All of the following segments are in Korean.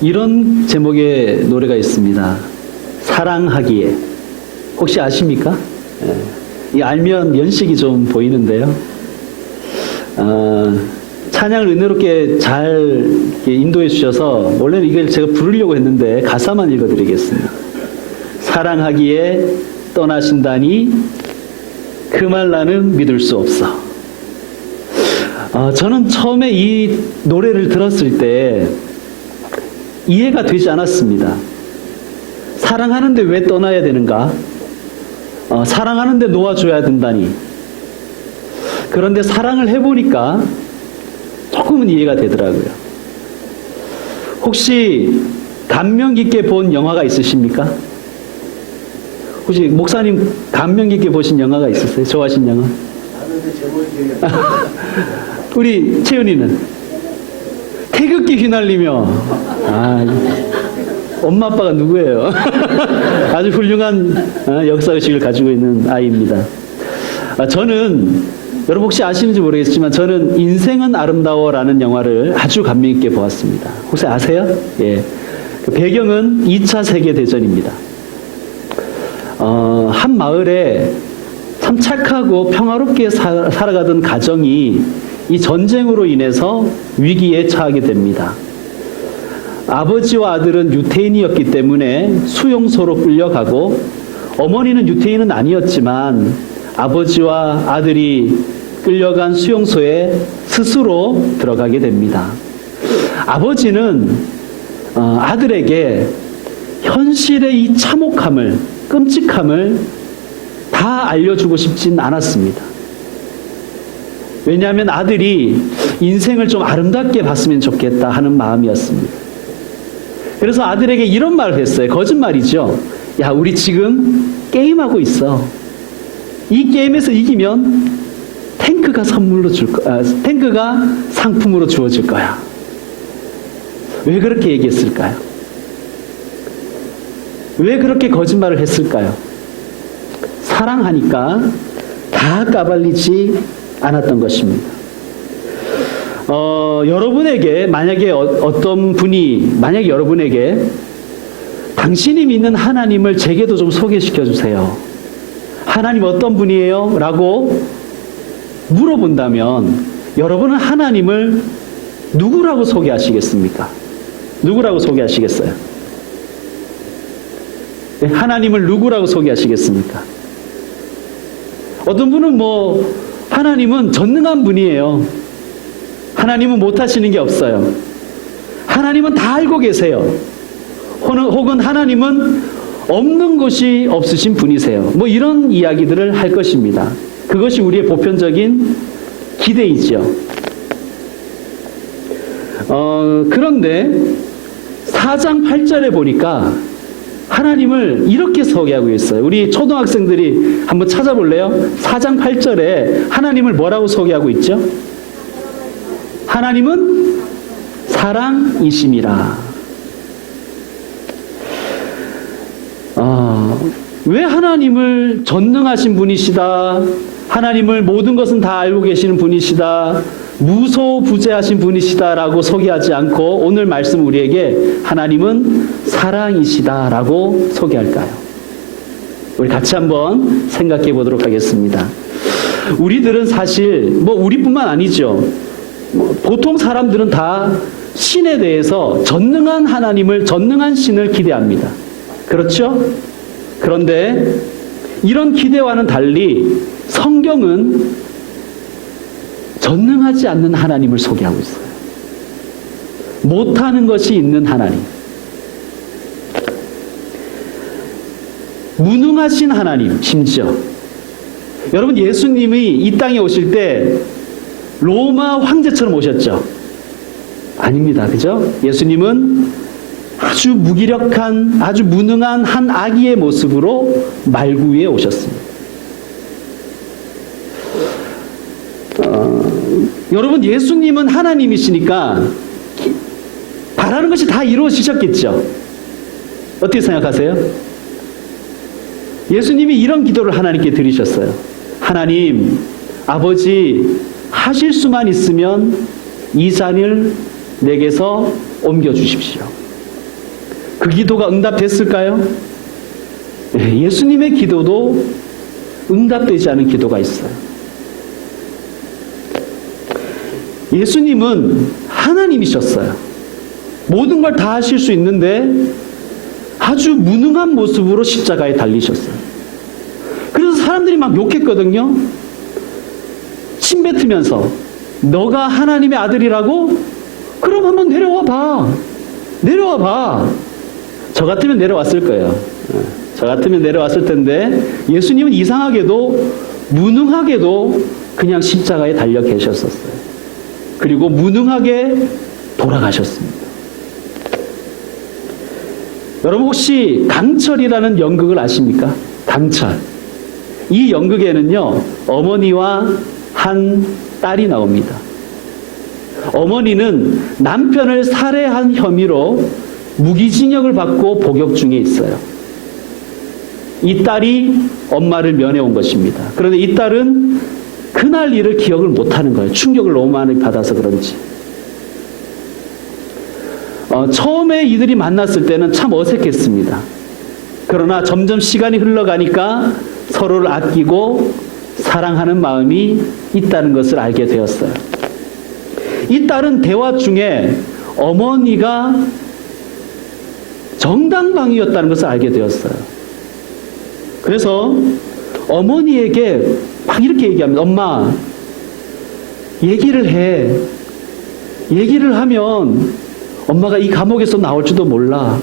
이런 제목의 노래가 있습니다. 사랑하기에. 혹시 아십니까? 이 알면 연식이 좀 보이는데요. 찬양을 은혜롭게 잘 인도해 주셔서 원래는 이걸 제가 부르려고 했는데 가사만 읽어드리겠습니다. 사랑하기에 떠나신다니 그 말 나는 믿을 수 없어. 저는 처음에 이 노래를 들었을 때 이해가 되지 않았습니다. 사랑하는데 왜 떠나야 되는가? 사랑하는데 놓아줘야 된다니. 그런데 사랑을 해보니까 조금은 이해가 되더라고요. 혹시 감명 깊게 본 영화가 있으십니까? 혹시 목사님 감명 깊게 보신 영화가 있으세요? 좋아하신 영화? 아는데 제목이 기억이 안 나. 우리 채윤이는 태극기 휘날리며. 엄마 아빠가 누구예요? 아주 훌륭한 역사의식을 가지고 있는 아이입니다. 저는 여러분 혹시 아시는지 모르겠지만 저는 인생은 아름다워라는 영화를 아주 감명 있게 보았습니다. 혹시 아세요? 예. 그 배경은 2차 세계대전입니다. 한 마을에 참 착하고 평화롭게 살아가던 가정이 이 전쟁으로 인해서 위기에 처하게 됩니다. 아버지와 아들은 유태인이었기 때문에 수용소로 끌려가고 어머니는 유태인은 아니었지만 아버지와 아들이 끌려간 수용소에 스스로 들어가게 됩니다. 아버지는 아들에게 현실의 이 참혹함을, 끔찍함을 다 알려주고 싶진 않았습니다. 왜냐하면 아들이 인생을 좀 아름답게 봤으면 좋겠다 하는 마음이었습니다. 그래서 아들에게 이런 말을 했어요. 거짓말이죠. 야, 우리 지금 게임하고 있어. 이 게임에서 이기면 탱크가 탱크가 상품으로 주어질 거야. 왜 그렇게 얘기했을까요? 왜 그렇게 거짓말을 했을까요? 사랑하니까 다 까발리지 않았던 것입니다. 여러분에게 만약에 어떤 분이 만약에 여러분에게 당신이 믿는 하나님을 제게도 좀 소개시켜 주세요. 하나님 어떤 분이에요? 라고 물어본다면 여러분은 하나님을 누구라고 소개하시겠습니까? 누구라고 소개하시겠어요? 네, 하나님을 누구라고 소개하시겠습니까? 어떤 분은 하나님은 전능한 분이에요. 하나님은 못하시는 게 없어요. 하나님은 다 알고 계세요. 혹은 하나님은 없는 것이 없으신 분이세요. 이런 이야기들을 할 것입니다. 그것이 우리의 보편적인 기대이죠. 그런데 4장 8절에 보니까 하나님을 이렇게 소개하고 있어요. 우리 초등학생들이 한번 찾아볼래요? 4장 8절에 하나님을 뭐라고 소개하고 있죠? 하나님은 사랑이심이라. 왜 하나님을 전능하신 분이시다, 하나님을 모든 것은 다 알고 계시는 분이시다, 무소부재하신 분이시다라고 소개하지 않고 오늘 말씀 우리에게 하나님은 사랑이시다라고 소개할까요? 우리 같이 한번 생각해 보도록 하겠습니다. 우리들은 사실 우리뿐만 아니죠. 보통 사람들은 다 신에 대해서 전능한 하나님을, 전능한 신을 기대합니다. 그렇죠? 그런데 이런 기대와는 달리 성경은 전능하지 않는 하나님을 소개하고 있어요. 못하는 것이 있는 하나님. 무능하신 하나님, 심지어. 여러분, 예수님이 이 땅에 오실 때 로마 황제처럼 오셨죠? 아닙니다. 그죠? 예수님은 아주 무기력한, 아주 무능한 한 아기의 모습으로 말구 위에 오셨습니다. 여러분, 예수님은 하나님이시니까 바라는 것이 다 이루어지셨겠죠? 어떻게 생각하세요? 예수님이 이런 기도를 하나님께 드리셨어요. 하나님, 아버지, 하실 수만 있으면 이 잔을 내게서 옮겨주십시오. 그 기도가 응답됐을까요? 예수님의 기도도 응답되지 않은 기도가 있어요. 예수님은 하나님이셨어요. 모든 걸 다 하실 수 있는데 아주 무능한 모습으로 십자가에 달리셨어요. 그래서 사람들이 막 욕했거든요. 침 뱉으면서 너가 하나님의 아들이라고? 그럼 한번 내려와 봐. 내려와 봐. 저 같으면 내려왔을 거예요. 저 같으면 내려왔을 텐데 예수님은 이상하게도 무능하게도 그냥 십자가에 달려 계셨었어요. 그리고 무능하게 돌아가셨습니다. 여러분 혹시 강철이라는 연극을 아십니까? 강철. 이 연극에는요, 어머니와 한 딸이 나옵니다. 어머니는 남편을 살해한 혐의로 무기징역을 받고 복역 중에 있어요. 이 딸이 엄마를 면회온 것입니다. 그런데 이 딸은 그날 일을 기억을 못하는 거예요. 충격을 너무 많이 받아서 그런지. 처음에 이들이 만났을 때는 참 어색했습니다. 그러나 점점 시간이 흘러가니까 서로를 아끼고 사랑하는 마음이 있다는 것을 알게 되었어요. 이 딸은 대화 중에 어머니가 정당방위였다는 것을 알게 되었어요. 그래서 어머니에게 막 이렇게 얘기합니다. 엄마, 얘기를 해. 얘기를 하면 엄마가 이 감옥에서 나올지도 몰라.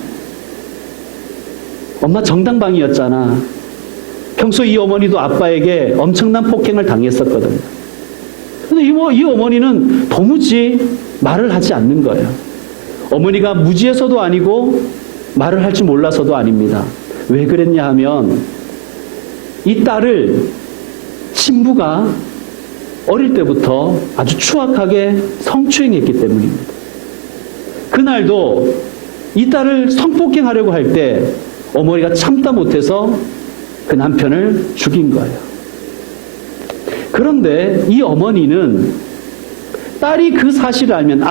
엄마 정당방위였잖아. 평소 이 어머니도 아빠에게 엄청난 폭행을 당했었거든요. 근데 이 어머니는 도무지 말을 하지 않는 거예요. 어머니가 무지해서도 아니고 말을 할 줄 몰라서도 아닙니다. 왜 그랬냐 하면 이 딸을 친부가 어릴 때부터 아주 추악하게 성추행했기 때문입니다. 그날도 이 딸을 성폭행하려고 할 때 어머니가 참다 못해서 그 남편을 죽인 거예요. 그런데 이 어머니는 딸이 그 사실을 알면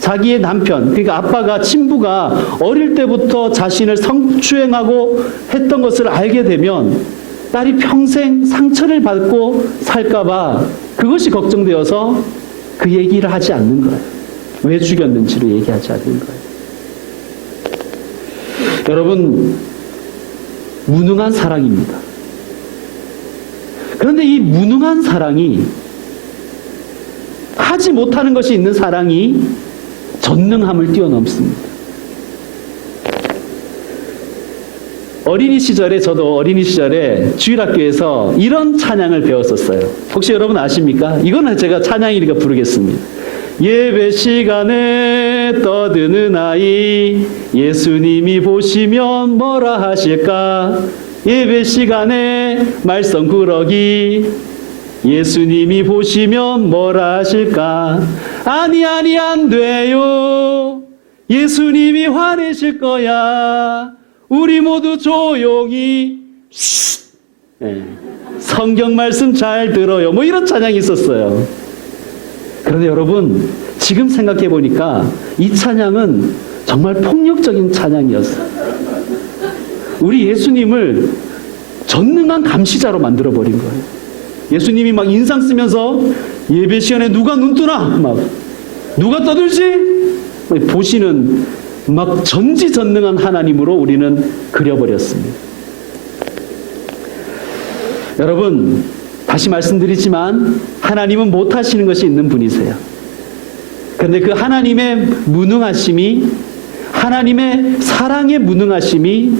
자기의 남편, 그러니까 아빠가 친부가 어릴 때부터 자신을 성추행하고 했던 것을 알게 되면 딸이 평생 상처를 받고 살까봐 그것이 걱정되어서 그 얘기를 하지 않는 거예요. 왜 죽였는지를 얘기하지 않는 거예요. 여러분, 무능한 사랑입니다. 그런데 이 무능한 사랑이, 하지 못하는 것이 있는 사랑이 전능함을 뛰어넘습니다. 저도 어린이 시절에 주일학교에서 이런 찬양을 배웠었어요. 혹시 여러분 아십니까? 이거는 제가 찬양이니까 부르겠습니다. 예배 시간에 떠드는 아이, 예수님이 보시면 뭐라 하실까? 예배 시간에 말썽꾸러기, 예수님이 보시면 뭐라 하실까? 아니 안 돼요. 예수님이 화내실 거야. 우리 모두 조용히 네. 성경 말씀 잘 들어요. 뭐 이런 찬양이 있었어요. 그런데 여러분, 지금 생각해 보니까 이 찬양은 정말 폭력적인 찬양이었어요. 우리 예수님을 전능한 감시자로 만들어 버린 거예요. 예수님이 막 인상 쓰면서 예배 시간에 누가 눈 뜨나? 막 누가 떠들지? 보시는 막 전지전능한 하나님으로 우리는 그려버렸습니다. 여러분, 다시 말씀드리지만 하나님은 못하시는 것이 있는 분이세요. 그런데 그 하나님의 무능하심이, 하나님의 사랑의 무능하심이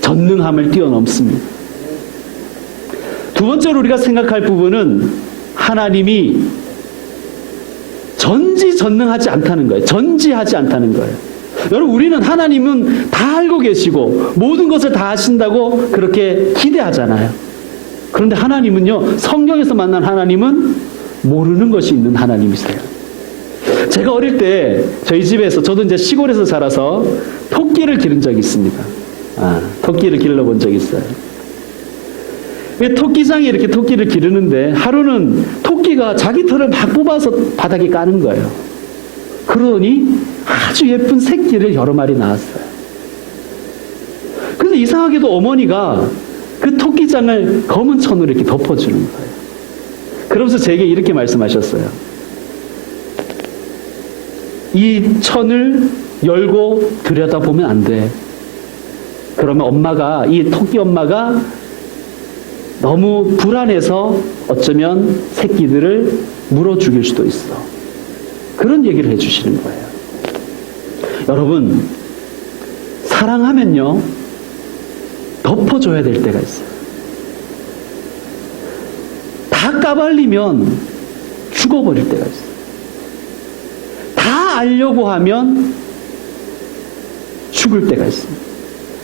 전능함을 뛰어넘습니다. 두 번째로 우리가 생각할 부분은 하나님이 전지전능하지 않다는 거예요. 전지하지 않다는 거예요. 여러분, 우리는 하나님은 다 알고 계시고 모든 것을 다 하신다고 그렇게 기대하잖아요. 그런데 하나님은요, 성경에서 만난 하나님은 모르는 것이 있는 하나님이세요. 제가 어릴 때 저희 집에서, 저도 이제 시골에서 자라서 토끼를 기른 적이 있습니다. 토끼를 길러본 적이 있어요. 토끼장에 이렇게 토끼를 기르는데 하루는 토끼가 자기 털을 막 뽑아서 바닥에 까는 거예요. 그러더니 아주 예쁜 새끼를 여러 마리 낳았어요. 근데 이상하게도 어머니가 그 토끼장을 검은 천으로 이렇게 덮어주는 거예요. 그러면서 제게 이렇게 말씀하셨어요. 이 천을 열고 들여다보면 안 돼. 그러면 엄마가, 이 토끼 엄마가 너무 불안해서 어쩌면 새끼들을 물어 죽일 수도 있어. 그런 얘기를 해주시는 거예요. 여러분, 사랑하면요, 덮어줘야 될 때가 있어요. 다 까발리면 죽어버릴 때가 있어요. 다 알려고 하면 죽을 때가 있습니다.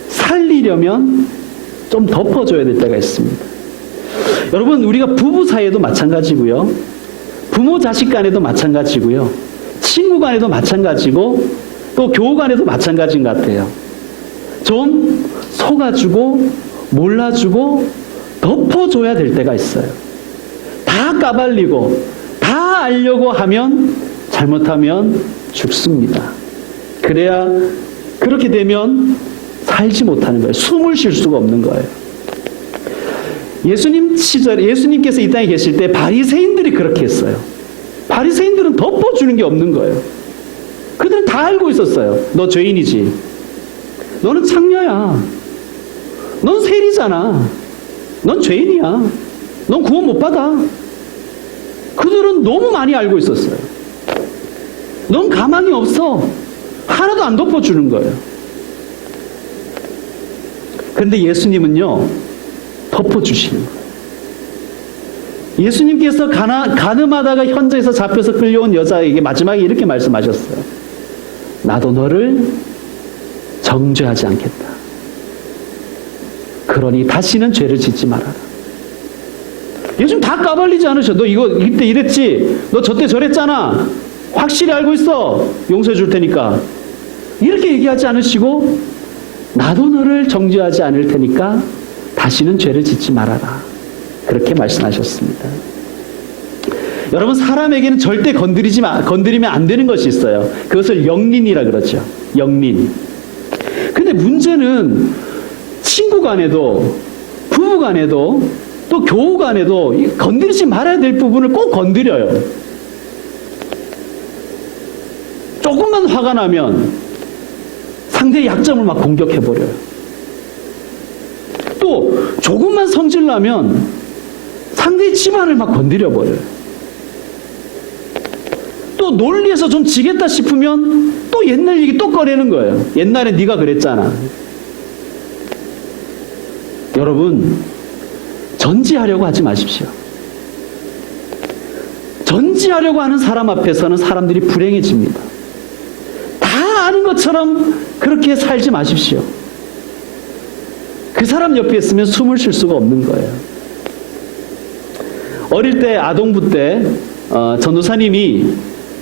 살리려면 좀 덮어줘야 될 때가 있습니다. 여러분, 우리가 부부 사이에도 마찬가지고요. 부모 자식 간에도 마찬가지고요. 친구 간에도 마찬가지고 또 교우 간에도 마찬가지인 것 같아요. 좀 속아주고 몰라주고 덮어줘야 될 때가 있어요. 다 까발리고 다 알려고 하면 잘못하면 죽습니다. 그래야 그렇게 되면 살지 못하는 거예요. 숨을 쉴 수가 없는 거예요. 예수님 시절에 예수님께서 이 땅에 계실 때 바리새인들이 그렇게 했어요. 바리새인들은 덮어주는 게 없는 거예요. 그들은 다 알고 있었어요. 너 죄인이지. 너는 창녀야. 넌 세리잖아. 넌 죄인이야. 넌 구원 못 받아. 그들은 너무 많이 알고 있었어요. 넌 가망이 없어. 하나도 안 덮어주는 거예요. 그런데 예수님은요, 덮어주시는 거예요. 예수님께서 가늠하다가 현장에서 잡혀서 끌려온 여자에게 마지막에 이렇게 말씀하셨어요. 나도 너를 정죄하지 않겠다. 그러니 다시는 죄를 짓지 말아라. 요즘 다 까발리지 않으셔. 너 이거 이때 이랬지. 너 저때 저랬잖아. 확실히 알고 있어. 용서해 줄 테니까. 이렇게 얘기하지 않으시고 나도 너를 정죄하지 않을 테니까 다시는 죄를 짓지 말아라. 그렇게 말씀하셨습니다. 여러분, 사람에게는 절대 건드리면 안 되는 것이 있어요. 그것을 영린이라 그러죠. 영린. 근데 문제는 친구 간에도 부부 간에도 또 교우 간에도 건드리지 말아야 될 부분을 꼭 건드려요. 조금만 화가 나면 상대의 약점을 막 공격해버려요. 또 조금만 성질나면 상대의 집안을 막 건드려버려요. 또 논리에서 좀 지겠다 싶으면 또 옛날 얘기 또 꺼내는 거예요. 옛날에 네가 그랬잖아. 여러분, 전지하려고 하지 마십시오. 전지하려고 하는 사람 앞에서는 사람들이 불행해집니다. 다 아는 것처럼 그렇게 살지 마십시오. 그 사람 옆에 있으면 숨을 쉴 수가 없는 거예요. 어릴 때 아동부 때 전도사님이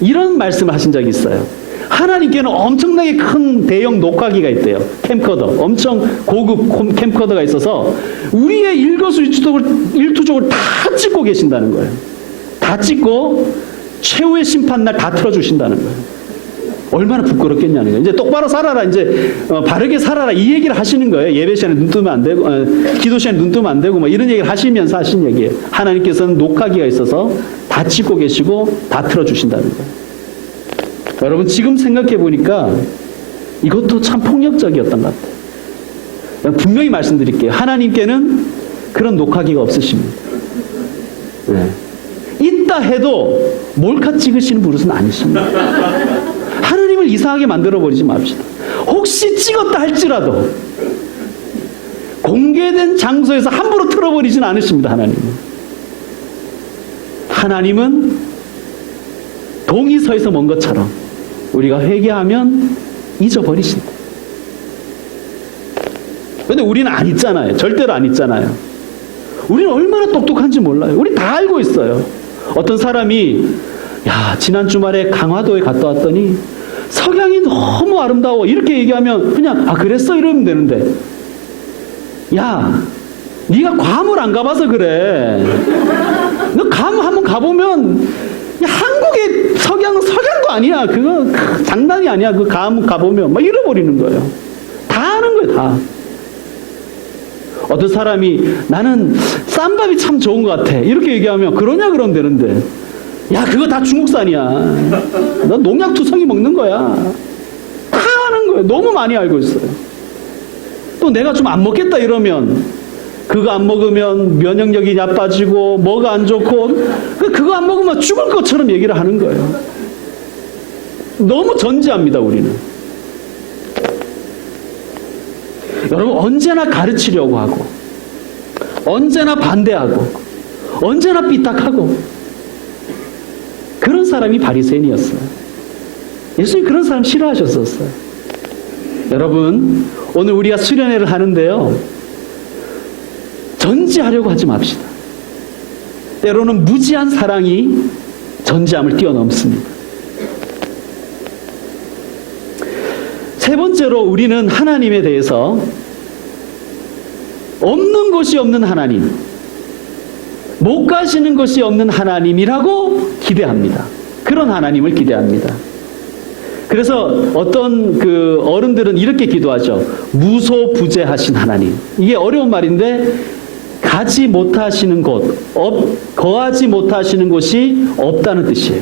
이런 말씀을 하신 적이 있어요. 하나님께는 엄청나게 큰 대형 녹화기가 있대요. 캠코더. 엄청 고급 캠코더가 있어서 우리의 일거수일투족을 다 찍고 계신다는 거예요. 다 찍고 최후의 심판날 다 틀어주신다는 거예요. 얼마나 부끄럽겠냐는 거예요. 이제 똑바로 살아라. 이제 바르게 살아라. 이 얘기를 하시는 거예요. 예배 시간에 눈 뜨면 안 되고 기도 시간에 눈 뜨면 안 되고 뭐 이런 얘기를 하시면서 하신 얘기예요. 하나님께서는 녹화기가 있어서 다 찍고 계시고 다 틀어주신다는 거예요. 여러분, 지금 생각해 보니까 이것도 참 폭력적이었던 것 같아요. 분명히 말씀드릴게요. 하나님께는 그런 녹화기가 없으십니다. 네. 있다 해도 몰카 찍으시는 버릇은 아니십니다. 하나님을 이상하게 만들어버리지 맙시다. 혹시 찍었다 할지라도 공개된 장소에서 함부로 틀어버리진 않으십니다. 하나님은 동이 서에서 먼 것처럼 우리가 회개하면 잊어버리신다. 그런데 우리는 안 잊잖아요. 절대로 안 잊잖아요. 우리는 얼마나 똑똑한지 몰라요. 우리 다 알고 있어요. 어떤 사람이 지난 주말에 강화도에 갔다 왔더니 석양이 너무 아름다워 이렇게 얘기하면 그냥 그랬어 이러면 되는데, 네가 괌을 안 가봐서 그래. 너 괌 한번 가보면 한국의 석양은 석양도 아니야. 그거 장난이 아니야. 그 괌 가보면 막 잃어버리는 거예요. 다 아는 거예요. 다. 어떤 사람이 나는 쌈밥이 참 좋은 것 같아. 이렇게 얘기하면 그러냐 그러면 되는데 야 그거 다 중국산이야. 넌 농약투성이 먹는 거야. 다 아는 거예요. 너무 많이 알고 있어요. 또 내가 좀 안 먹겠다 이러면 그거 안 먹으면 면역력이 나빠지고 뭐가 안 좋고 그거 안 먹으면 죽을 것처럼 얘기를 하는 거예요. 너무 전지합니다 우리는. 여러분 언제나 가르치려고 하고 언제나 반대하고 언제나 삐딱하고 그런 사람이 바리새인이었어요. 예수님 그런 사람 싫어하셨었어요. 여러분 오늘 우리가 수련회를 하는데요. 전지하려고 하지 맙시다. 때로는 무지한 사랑이 전지함을 뛰어넘습니다. 세 번째로 우리는 하나님에 대해서 없는 것이 없는 하나님, 못 가시는 것이 없는 하나님이라고 기대합니다. 그런 하나님을 기대합니다. 그래서 어떤 그 어른들은 이렇게 기도하죠. 무소부재하신 하나님. 이게 어려운 말인데 가지 못하시는 곳, 거하지 못하시는 곳이 없다는 뜻이에요.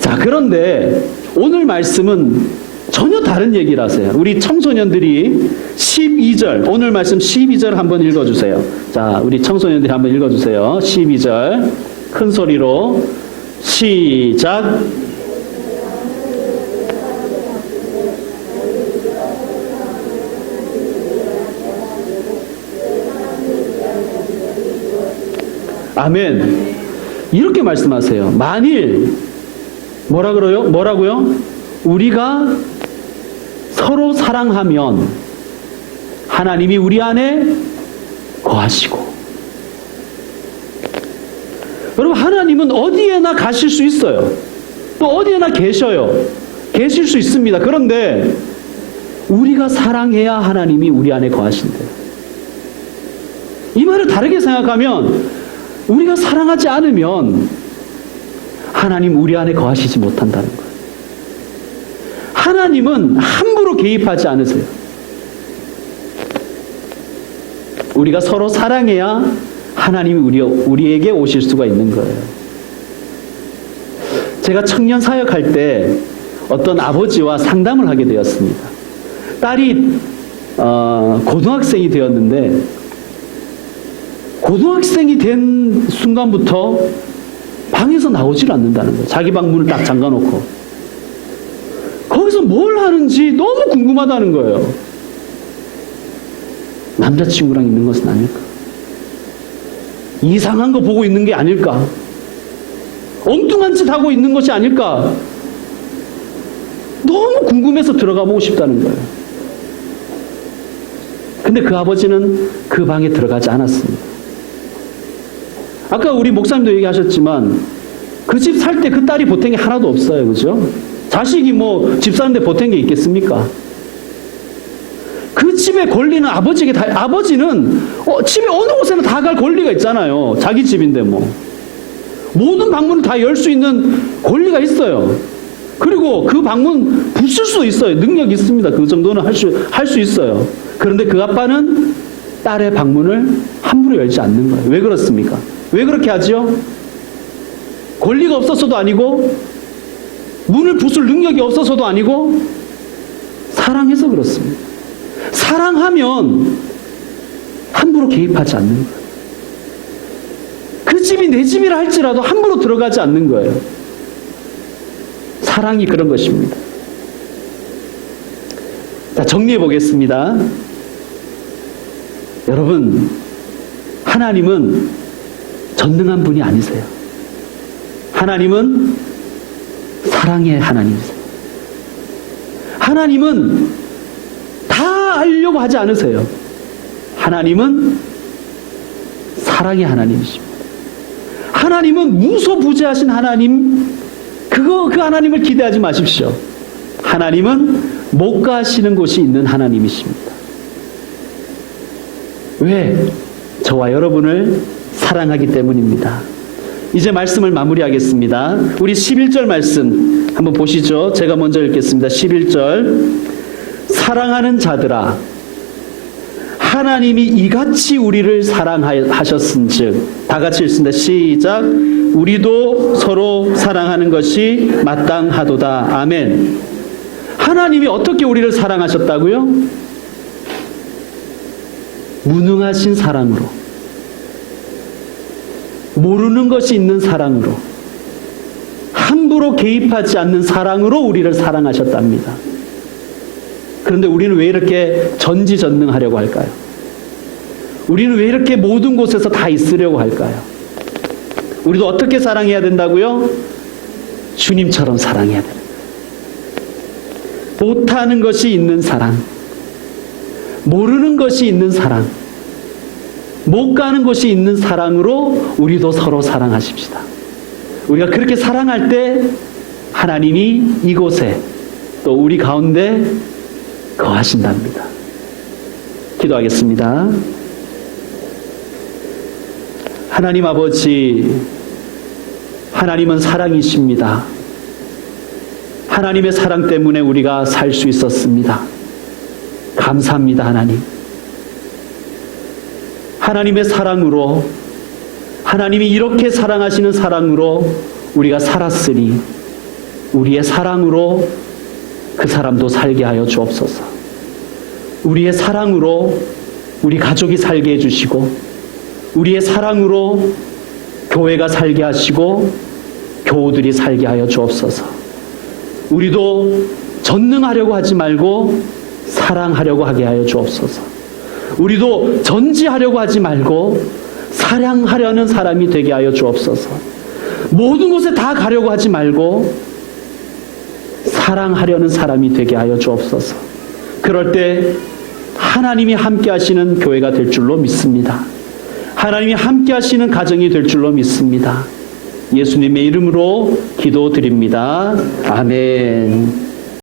자, 그런데 오늘 말씀은 전혀 다른 얘기를 하세요. 우리 청소년들이 12절, 오늘 말씀 12절 한번 읽어주세요. 자, 우리 청소년들이 한번 읽어주세요. 12절 큰 소리로 시작. 아멘. 이렇게 말씀하세요. 만일 뭐라고요? 우리가 서로 사랑하면 하나님이 우리 안에 거하시고. 여러분 하나님은 어디에나 가실 수 있어요. 또 어디에나 계셔요. 계실 수 있습니다. 그런데 우리가 사랑해야 하나님이 우리 안에 거하신대요. 이 말을 다르게 생각하면 우리가 사랑하지 않으면 하나님 우리 안에 거하시지 못한다는 거예요. 하나님은 함부로 개입하지 않으세요. 우리가 서로 사랑해야 하나님이 우리에게 오실 수가 있는 거예요. 제가 청년 사역할 때 어떤 아버지와 상담을 하게 되었습니다. 딸이 고등학생이 되었는데 고등학생이 된 순간부터 방에서 나오질 않는다는 거예요. 자기 방 문을 딱 잠가놓고. 거기서 뭘 하는지 너무 궁금하다는 거예요. 남자친구랑 있는 것은 아닐까? 이상한 거 보고 있는 게 아닐까? 엉뚱한 짓 하고 있는 것이 아닐까? 너무 궁금해서 들어가 보고 싶다는 거예요. 근데 그 아버지는 그 방에 들어가지 않았습니다. 아까 우리 목사님도 얘기하셨지만 그 집 살 때 그 딸이 보탠 게 하나도 없어요. 그죠? 자식이 뭐 집 사는데 보탠 게 있겠습니까? 그 집의 권리는 아버지에게 다, 아버지는 집에 어느 곳에나 다 갈 권리가 있잖아요. 자기 집인데 뭐. 모든 방문을 다 열 수 있는 권리가 있어요. 그리고 그 방문 부술 수도 있어요. 능력이 있습니다. 그 정도는 할 수 있어요. 그런데 그 아빠는 딸의 방문을 함부로 열지 않는 거예요. 왜 그렇습니까? 왜 그렇게 하죠? 권리가 없어서도 아니고 문을 부술 능력이 없어서도 아니고 사랑해서 그렇습니다. 사랑하면 함부로 개입하지 않는 거예요. 그 집이 내 집이라 할지라도 함부로 들어가지 않는 거예요. 사랑이 그런 것입니다. 자, 정리해 보겠습니다. 여러분, 하나님은 전능한 분이 아니세요. 하나님은 사랑의 하나님이세요. 하나님은 다 알려고 하지 않으세요. 하나님은 사랑의 하나님이십니다. 하나님은 무소부재하신 하나님, 그 하나님을 기대하지 마십시오. 하나님은 못 가시는 곳이 있는 하나님이십니다. 왜? 저와 여러분을 사랑하기 때문입니다. 이제 말씀을 마무리하겠습니다. 우리 11절 말씀 한번 보시죠. 제가 먼저 읽겠습니다. 11절. 사랑하는 자들아, 하나님이 이같이 우리를 사랑하셨은즉, 다 같이 읽습니다. 시작. 우리도 서로 사랑하는 것이 마땅하도다. 아멘. 하나님이 어떻게 우리를 사랑하셨다고요? 무능하신 사랑으로, 모르는 것이 있는 사랑으로, 함부로 개입하지 않는 사랑으로 우리를 사랑하셨답니다. 그런데 우리는 왜 이렇게 전지전능하려고 할까요? 우리는 왜 이렇게 모든 곳에서 다 있으려고 할까요? 우리도 어떻게 사랑해야 된다고요? 주님처럼 사랑해야 됩니다. 못하는 것이 있는 사랑, 모르는 것이 있는 사랑, 못 가는 곳이 있는 사랑으로 우리도 서로 사랑하십시다. 우리가 그렇게 사랑할 때 하나님이 이곳에 또 우리 가운데 거하신답니다. 기도하겠습니다. 하나님 아버지, 하나님은 사랑이십니다. 하나님의 사랑 때문에 우리가 살 수 있었습니다. 감사합니다, 하나님. 하나님의 사랑으로, 하나님이 이렇게 사랑하시는 사랑으로 우리가 살았으니 우리의 사랑으로 그 사람도 살게 하여 주옵소서. 우리의 사랑으로 우리 가족이 살게 해주시고, 우리의 사랑으로 교회가 살게 하시고 교우들이 살게 하여 주옵소서. 우리도 전능하려고 하지 말고 사랑하려고 하게 하여 주옵소서. 우리도 전지하려고 하지 말고 사랑하려는 사람이 되게 하여 주옵소서. 모든 곳에 다 가려고 하지 말고 사랑하려는 사람이 되게 하여 주옵소서. 그럴 때 하나님이 함께 하시는 교회가 될 줄로 믿습니다. 하나님이 함께 하시는 가정이 될 줄로 믿습니다. 예수님의 이름으로 기도드립니다. 아멘.